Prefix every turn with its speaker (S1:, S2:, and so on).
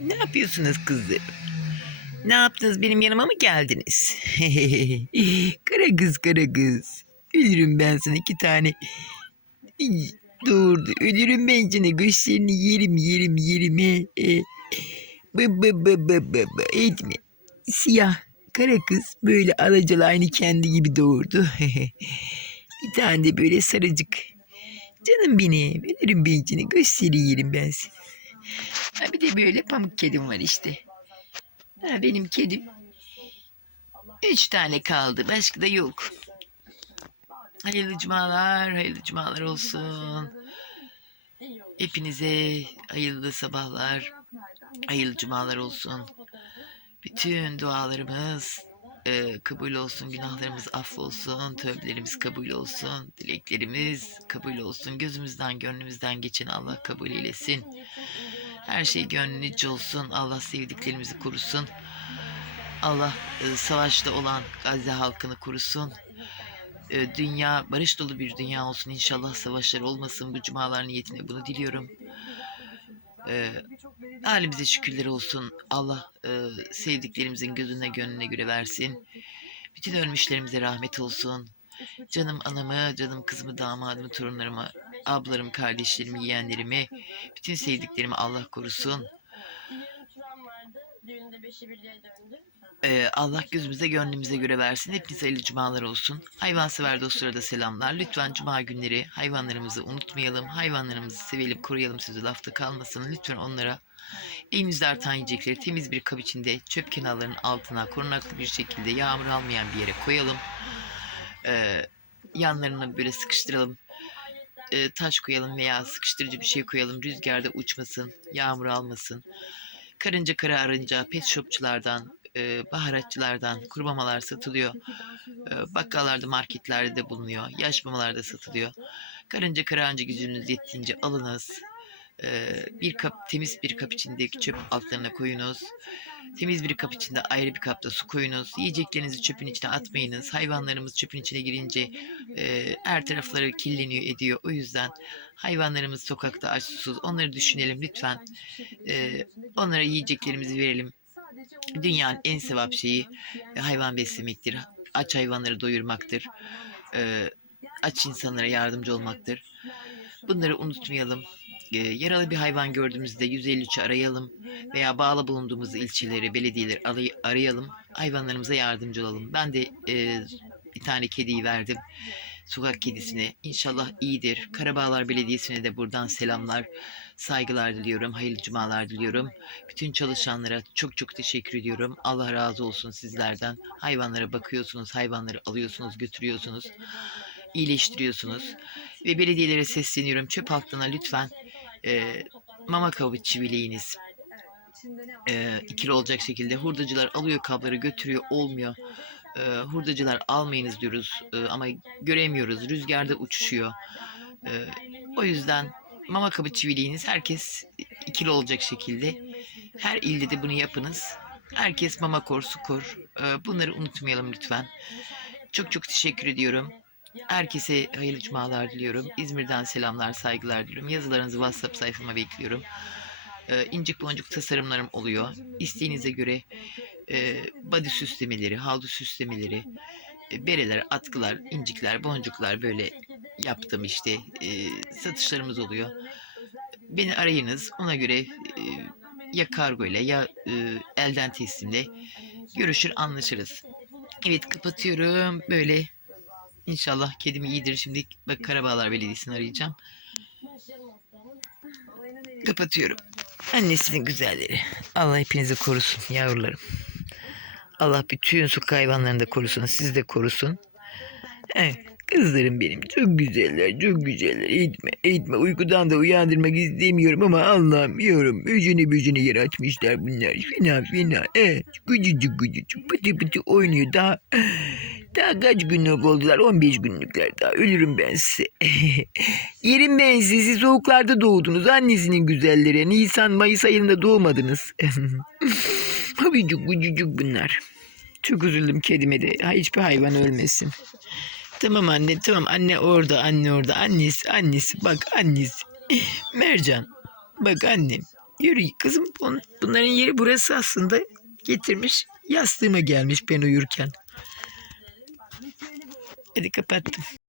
S1: Ne yapıyorsunuz kızım? Ne yaptınız benim yanıma mı geldiniz? kara kız kara kız. Ölürüm ben sana iki tane. Doğurdu. Ölürüm ben sana. Göğüslerini yerim yerim yerim. Ba ba ba ba ba ba. Etme. Siyah. Kara kız böyle alacalı aynı kendi gibi doğurdu. bir tane de böyle sarıcık. Canım benim. Ölürüm ben sana. Göğüsleri yerim ben seni. Ha bir de böyle pamuk kedim var işte. Ha benim kedim. Üç tane kaldı. Başka da yok. Hayırlı cumalar, hayırlı cumalar olsun. Hepinize hayırlı sabahlar, hayırlı cumalar olsun. Bütün dualarımız e, kabul olsun, günahlarımız affolsun, tövbelerimiz kabul olsun, dileklerimiz kabul olsun. Gözümüzden, gönlümüzden geçen Allah kabul eylesin. Her şey gönlünüzce olsun. Allah sevdiklerimizi korusun. Allah e, savaşta olan Gazze halkını korusun. E, dünya barış dolu bir dünya olsun. İnşallah savaşlar olmasın. Bu cumalar niyetine bunu diliyorum. E, halimize şükürler olsun. Allah e, sevdiklerimizin gözüne gönlüne göre versin. Bütün ölmüşlerimize rahmet olsun. Canım anamı, canım kızımı, damadımı, torunlarımı, ablarımı, kardeşlerimi, yeğenlerimi, bütün sevdiklerimi Allah korusun. Ee, Allah gözümüze gönlümüze göre versin. Hepinize hayırlı cumalar olsun. Hayvansever dostlara da selamlar. Lütfen cuma günleri hayvanlarımızı unutmayalım. Hayvanlarımızı sevelim, koruyalım sözü lafta kalmasın. Lütfen onlara elimizde artan yiyecekleri temiz bir kap içinde çöp kenarlarının altına korunaklı bir şekilde yağmur almayan bir yere koyalım. Ee, yanlarına böyle sıkıştıralım. Ee, taş koyalım veya sıkıştırıcı bir şey koyalım. Rüzgarda uçmasın, yağmur almasın. Karınca kara arınca pet shopçulardan, e, baharatçılardan kurumamalar satılıyor. E, bakkallarda, marketlerde de bulunuyor. Yaş mamalarda satılıyor. Karınca karahanca gücünüz yettiğince alınız. Bir kap temiz bir kap içindeki çöp altlarına koyunuz. Temiz bir kap içinde ayrı bir kapta su koyunuz. Yiyeceklerinizi çöpün içine atmayınız. Hayvanlarımız çöpün içine girince e, her tarafları kirleniyor ediyor. O yüzden hayvanlarımız sokakta aç susuz. Onları düşünelim lütfen. E, onlara yiyeceklerimizi verelim. Dünyanın en sevap şeyi hayvan beslemektir. Aç hayvanları doyurmaktır. E, aç insanlara yardımcı olmaktır. Bunları unutmayalım. E, yaralı bir hayvan gördüğümüzde 153'ü arayalım veya bağlı bulunduğumuz ilçeleri, belediyeleri aray- arayalım. Hayvanlarımıza yardımcı olalım. Ben de e, bir tane kediyi verdim. Sokak kedisine. İnşallah iyidir. Karabağlar Belediyesi'ne de buradan selamlar, saygılar diliyorum. Hayırlı cumalar diliyorum. Bütün çalışanlara çok çok teşekkür ediyorum. Allah razı olsun sizlerden. Hayvanlara bakıyorsunuz, hayvanları alıyorsunuz, götürüyorsunuz, iyileştiriyorsunuz. Ve belediyelere sesleniyorum. Çöp altına lütfen e, mama kabı çivileyiniz. E, ikili olacak şekilde hurdacılar alıyor kabları götürüyor olmuyor. E, hurdacılar almayınız diyoruz e, ama göremiyoruz. Rüzgarda uçuşuyor. E, o yüzden mama kabı çivileyiniz. Herkes ikili olacak şekilde her ilde de bunu yapınız. Herkes mama kor, su kor. Ee, Bunları unutmayalım lütfen. Çok çok teşekkür ediyorum. Herkese hayırlı cumalar diliyorum. İzmir'den selamlar, saygılar diliyorum. Yazılarınızı WhatsApp sayfama bekliyorum. Ee, incik boncuk tasarımlarım oluyor. İsteğinize göre e, body süslemeleri, havlu süslemeleri, e, bereler, atkılar, incikler, boncuklar böyle yaptım işte. E, satışlarımız oluyor. Beni arayınız. Ona göre e, ya kargo ile ya e, elden teslimle görüşür anlaşırız. Evet kapatıyorum. Böyle inşallah kedim iyidir. Şimdi bak Karabağlar Belediyesi'ni arayacağım. Kapatıyorum. Annesinin güzelleri. Allah hepinizi korusun yavrularım. Allah bütün su hayvanlarını da korusun. Sizi de korusun. Evet. Kızlarım benim çok güzeller çok güzeller. Eğitme eğitme uykudan da uyandırmak istemiyorum ama anlamıyorum bücünü bücünü yer açmışlar bunlar. Fena fena. E gıcıcık gıcıcık. Pıtı pıtı oynuyor. Daha daha kaç günlük oldular? 15 günlükler daha. Ölürüm ben size. Yerim ben sizi. Siz soğuklarda doğdunuz. Annesinin güzelleri. Nisan Mayıs ayında doğmadınız. Abicik gıcıcık bunlar. Çok üzüldüm kedime de. Hiçbir hayvan ölmesin Tamam anne tamam anne orada anne orada annesi annesi bak annesi Mercan bak annem Yürü kızım. on- bunların yeri burası aslında. Getirmiş. Yastığıma gelmiş ben uyurken. Hadi kapattım.